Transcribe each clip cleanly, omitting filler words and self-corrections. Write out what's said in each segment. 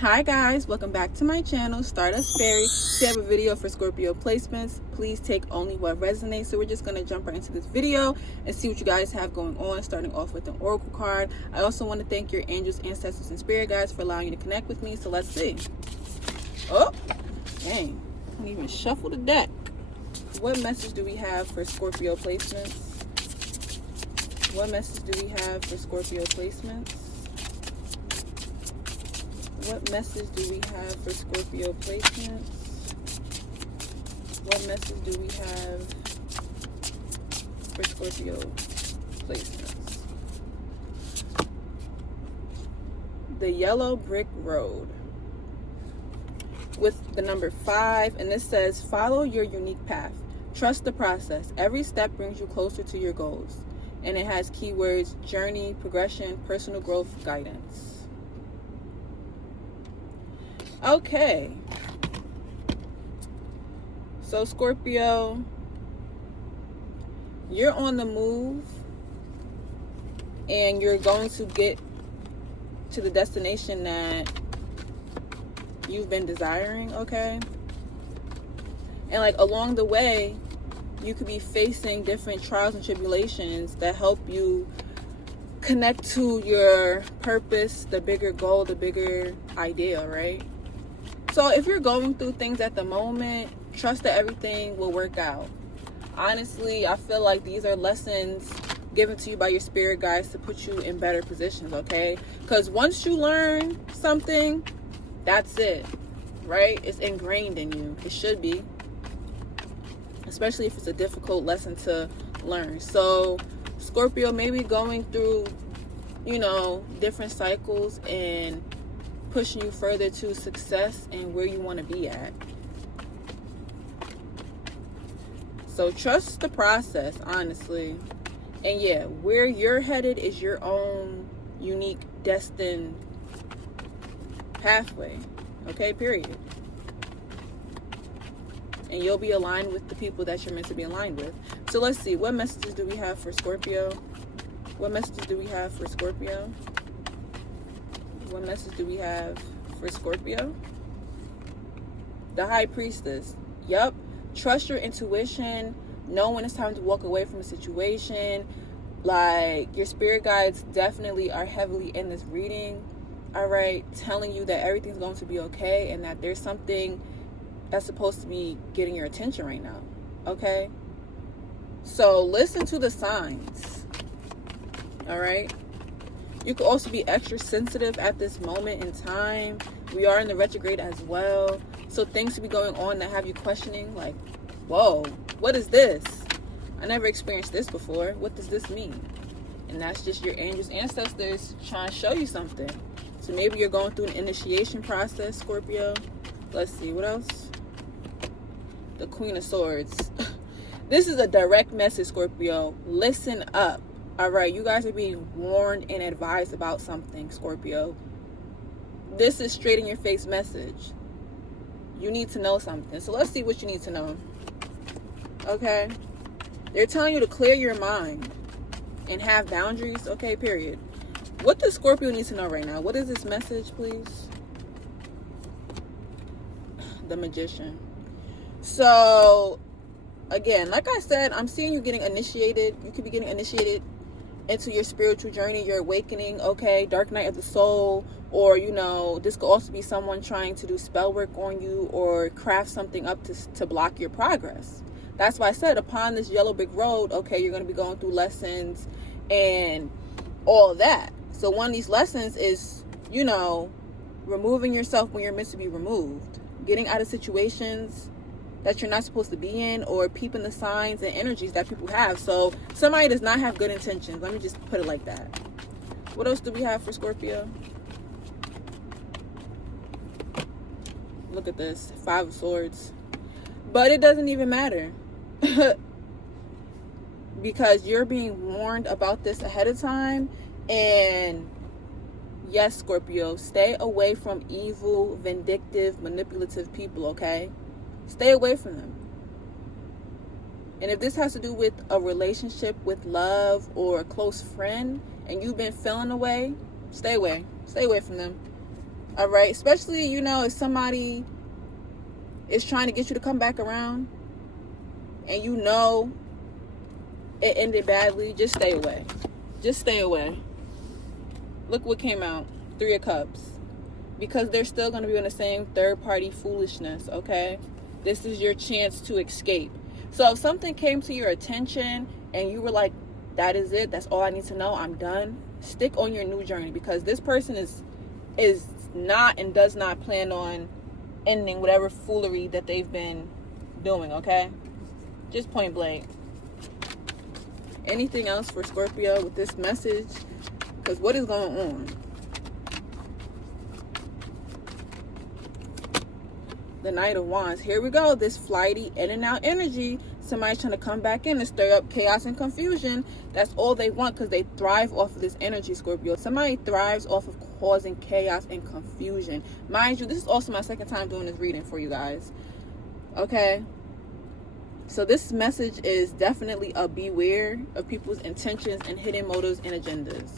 Hi guys, welcome back to my channel, Stardust Fairy. If you have a video for Scorpio placements, please take only what resonates. So we're just going to jump right into this video and see what you guys have going on, starting off with an oracle card. I also want to thank your angels, ancestors, and spirit guides for allowing you to connect with me. So let's see. Oh, dang. I can't even shuffle the deck. What message do we have for Scorpio placements? What message do we have for Scorpio placements? What message do we have for Scorpio placements? What message do we have for Scorpio placements? The yellow brick road with the number 5, and this says, follow your unique path. Trust the process. Every step brings you closer to your goals. And it has keywords: journey, progression, personal growth, guidance. Okay, so Scorpio, you're on the move and you're going to get to the destination that you've been desiring, okay? And like along the way, you could be facing different trials and tribulations that help you connect to your purpose, the bigger goal, the bigger idea, right? So if you're going through things at the moment, trust that everything will work out. Honestly, I feel like these are lessons given to you by your spirit guides to put you in better positions, okay? Because once you learn something, that's it, right? It's ingrained in you. It should be. Especially if it's a difficult lesson to learn. So Scorpio may be going through, different cycles and pushing you further to success and where you want to be at. So trust the process, honestly. And yeah, where you're headed is your own unique, destined pathway. Okay, period. And you'll be aligned with the people that you're meant to be aligned with. So let's see, what messages do we have for Scorpio? What messages do we have for Scorpio? What message do we have for Scorpio? The High Priestess. Yep. Trust your intuition. Know when it's time to walk away from a situation. Like, your spirit guides definitely are heavily in this reading. All right. Telling you that everything's going to be okay and that there's something that's supposed to be getting your attention right now. Okay. So listen to the signs. All right. You could also be extra sensitive at this moment in time. We are in the retrograde as well. So things could be going on that have you questioning, like, whoa, what is this? I never experienced this before. What does this mean? And that's just your angels, ancestors trying to show you something. So maybe you're going through an initiation process, Scorpio. Let's see, what else? The Queen of Swords. This is a direct message, Scorpio. Listen up. All right, you guys are being warned and advised about something, Scorpio. This is straight in your face message. You need to know something. So let's see what you need to know. Okay? They're telling you to clear your mind and have boundaries. Okay, period. What does Scorpio need to know right now? What is this message, please? The Magician. So, again, like I said, I'm seeing you getting initiated. You could be getting initiated into your spiritual journey, your awakening, okay? Dark night of the soul, or, this could also be someone trying to do spell work on you or craft something up to block your progress. That's why I said upon this yellow brick road, okay, you're going to be going through lessons and all that. So one of these lessons is, removing yourself when you're meant to be removed, getting out of situations that you're not supposed to be in, or peeping the signs and energies that people have. So somebody does not have good intentions. Let me just put it like that. What else do we have for Scorpio? Look at this. 5 of Swords. But it doesn't even matter. Because you're being warned about this ahead of time. And yes, Scorpio, stay away from evil, vindictive, manipulative people, okay? Stay away from them. And if this has to do with a relationship with love or a close friend and you've been feeling away, stay away. Stay away from them. All right, especially, you know, if somebody is trying to get you to come back around and you know it ended badly, just stay away. Just stay away. Look what came out. 3 of Cups. Because they're still going to be in the same third-party foolishness, okay? This is your chance to escape. So if something came to your attention and you were like, that is it, that's all I need to know, I'm done, stick on your new journey, because this person is not and does not plan on ending whatever foolery that they've been doing, okay? Just point blank. Anything else for Scorpio with this message? Because what is going on? The Knight of Wands. Here we go. This flighty in and out energy. Somebody's trying to come back in and stir up chaos and confusion. That's all they want, because they thrive off of this energy, Scorpio. Somebody thrives off of causing chaos and confusion. Mind you, this is also my second time doing this reading for you guys. Okay? So this message is definitely a beware of people's intentions and hidden motives and agendas.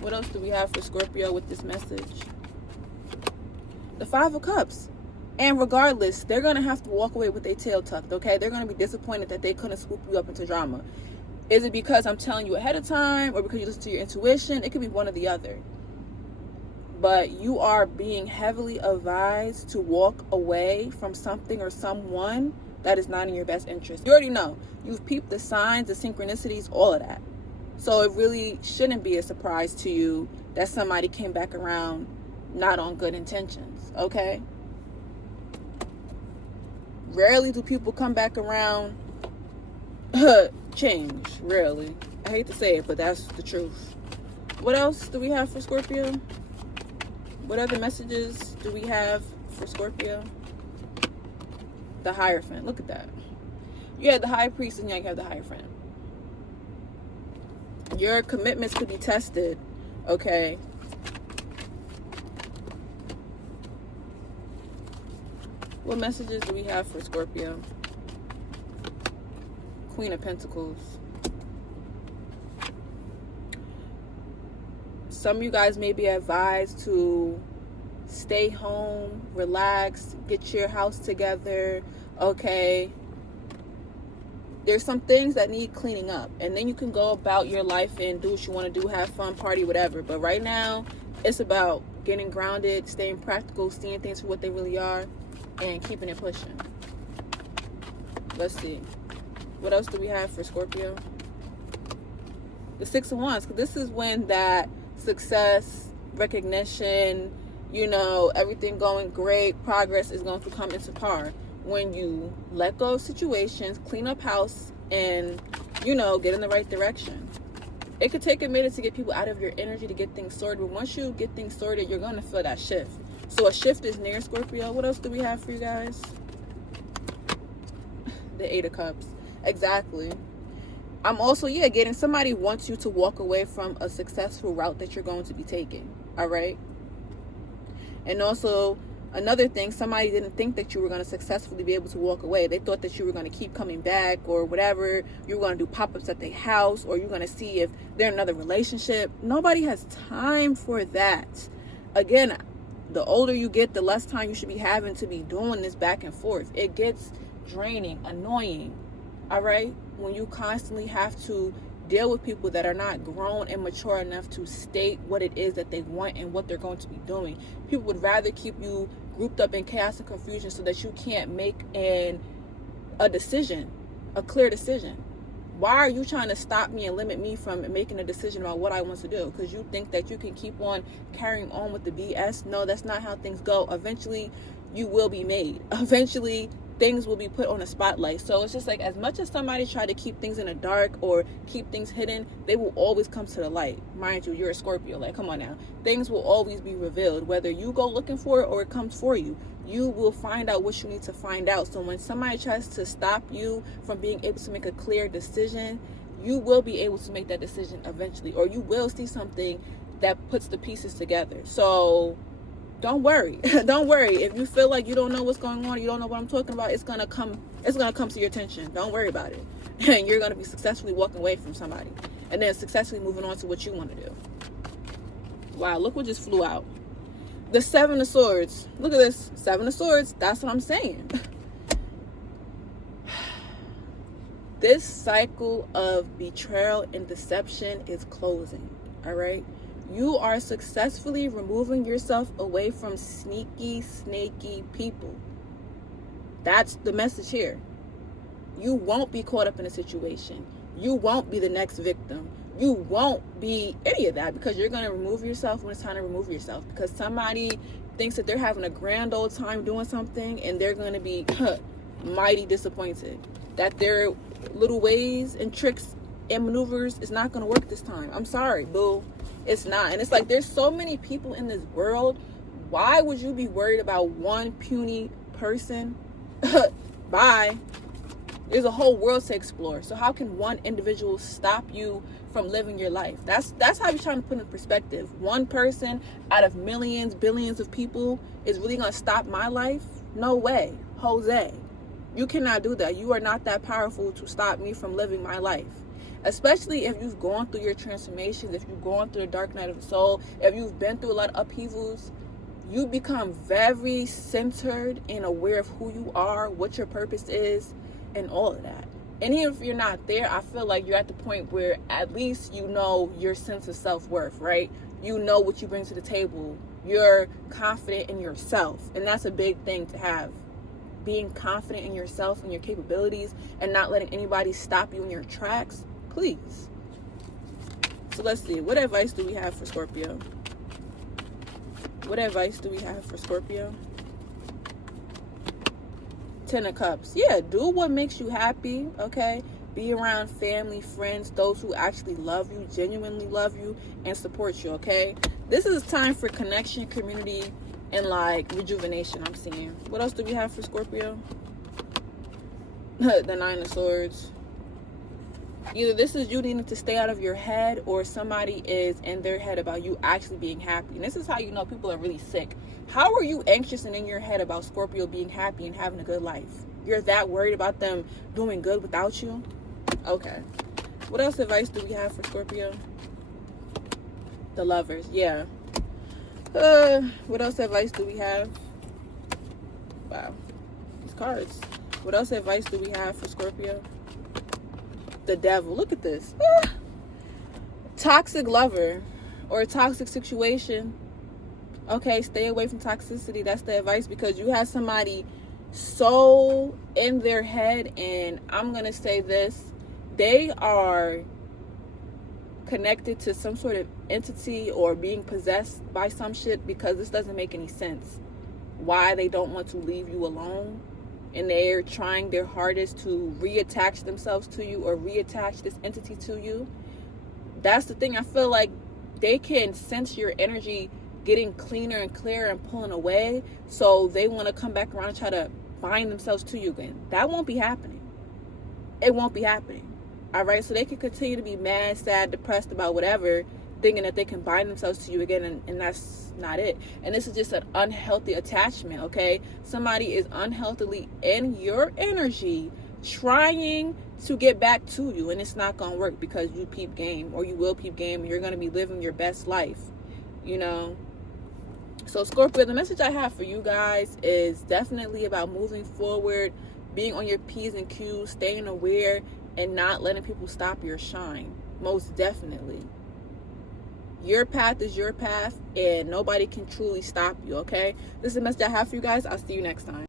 What else do we have for Scorpio with this message? The 5 of Cups. And regardless, they're going to have to walk away with their tail tucked, okay? They're going to be disappointed that they couldn't swoop you up into drama. Is it because I'm telling you ahead of time, or because you listen to your intuition? It could be one or the other. But you are being heavily advised to walk away from something or someone that is not in your best interest. You already know. You've peeped the signs, the synchronicities, all of that. So it really shouldn't be a surprise to you that somebody came back around not on good intentions, okay? Rarely do people come back around change. Rarely. I hate to say it, but that's the truth. What else do we have for Scorpio? What other messages do we have for Scorpio? The Hierophant. Look at that. You have the High Priest and you have the Hierophant. Your commitments could be tested, okay? What messages do we have for Scorpio? Queen of Pentacles. Some of you guys may be advised to stay home, relax, get your house together, okay? There's some things that need cleaning up, and then you can go about your life and do what you want to do, have fun, party, whatever. But right now, it's about getting grounded, staying practical, seeing things for what they really are, and keeping it pushing. Let's see. What else do we have for Scorpio? The 6 of Wands. This is when that success, recognition, you know, everything going great, progress is going to come into par. When you let go of situations, clean up house, and, you know, get in the right direction. It could take a minute to get people out of your energy to get things sorted, but once you get things sorted, you're going to feel that shift. So a shift is near, Scorpio. What else do we have for you guys? The 8 of Cups. Exactly. I'm also, getting somebody wants you to walk away from a successful route that you're going to be taking. All right? And also, another thing, somebody didn't think that you were going to successfully be able to walk away. They thought that you were going to keep coming back or whatever. You were going to do pop-ups at their house, or you're going to see if they're in another relationship. Nobody has time for that. Again, the older you get, the less time you should be having to be doing this back and forth. It gets draining, annoying, all right? When you constantly have to deal with people that are not grown and mature enough to state what it is that they want and what they're going to be doing. People would rather keep you grouped up in chaos and confusion so that you can't make a decision, a clear decision. Why are you trying to stop me and limit me from making a decision about what I want to do? Because you think that you can keep on carrying on with the BS? No, that's not how things go. Eventually, you will be made. Eventually, things will be put on a spotlight. So it's just like, as much as somebody try to keep things in the dark or keep things hidden, they will always come to the light. Mind you, you're a Scorpio. Like, come on now. Things will always be revealed. Whether you go looking for it or it comes for you, you will find out what you need to find out. So when somebody tries to stop you from being able to make a clear decision, you will be able to make that decision eventually, or you will see something that puts the pieces together. So don't worry. Don't worry. If you feel like you don't know what's going on, you don't know what I'm talking about, it's gonna come to your attention. Don't worry about it. And you're gonna be successfully walking away from somebody, and then successfully moving on to what you want to do. Wow, look what just flew out. The Seven of Swords. Look at this. Seven of Swords. That's what I'm saying. This cycle of betrayal and deception is closing. All right. You are successfully removing yourself away from sneaky, snaky people. That's the message here. You won't be caught up in a situation. You won't be the next victim. You won't be any of that, because you're going to remove yourself when it's time to remove yourself. Because somebody thinks that they're having a grand old time doing something, and they're going to be mighty disappointed that their little ways and tricks and maneuvers is not going to work this time. I'm sorry, boo. It's not. And it's like, there's so many people in this world. Why would you be worried about one puny person? Bye. There's a whole world to explore. So how can one individual stop you from living your life? That's how you're trying to put it in perspective. One person out of millions, billions of people is really going to stop my life? No way. Jose, you cannot do that. You are not that powerful to stop me from living my life. Especially if you've gone through your transformations, if you've gone through the dark night of the soul, if you've been through a lot of upheavals, you become very centered and aware of who you are, what your purpose is, and all of that. And even if you're not there, I feel like you're at the point where at least you know your sense of self-worth, right? You know what you bring to the table. You're confident in yourself. And that's a big thing to have. Being confident in yourself and your capabilities, and not letting anybody stop you in your tracks. Please. So let's see. What advice do we have for Scorpio? What advice do we have for Scorpio? Ten of Cups. Yeah, do what makes you happy, okay? Be around family, friends, those who actually love you, genuinely love you, and support you, okay? This is time for connection, community, and like rejuvenation, I'm seeing. What else do we have for Scorpio? The Nine of Swords. Either this is you needing to stay out of your head, or somebody is in their head about you actually being happy. And this is how you know people are really sick. How are you anxious and in your head about Scorpio being happy and having a good life? You're that worried about them doing good without you? Okay. What else advice do we have for Scorpio? The Lovers. Yeah. What else advice do we have? Wow. These cards. What else advice do we have for Scorpio? The Devil. Look at this. Toxic lover or a toxic situation. Okay, stay away from toxicity. That's the advice, because you have somebody so in their head, and I'm going to say this, they are connected to some sort of entity or being possessed by some shit, because this doesn't make any sense. Why they don't want to leave you alone, and they're trying their hardest to reattach themselves to you or reattach this entity to you. That's the thing. I feel like they can sense your energy getting cleaner and clearer and pulling away, so they want to come back around and try to bind themselves to you again. That won't be happening. It won't be happening. All right, so they can continue to be mad, sad, depressed about whatever, thinking that they can bind themselves to you again, and that's not it. And this is just an unhealthy attachment, okay? Somebody is unhealthily in your energy trying to get back to you, and it's not gonna work, because you peep game, or you will peep game, and you're gonna be living your best life, you know? So Scorpio, the message I have for you guys is definitely about moving forward, being on your P's and Q's, staying aware, and not letting people stop your shine. Most definitely. Your path is your path, and nobody can truly stop you, okay? This is the message I have for you guys. I'll see you next time.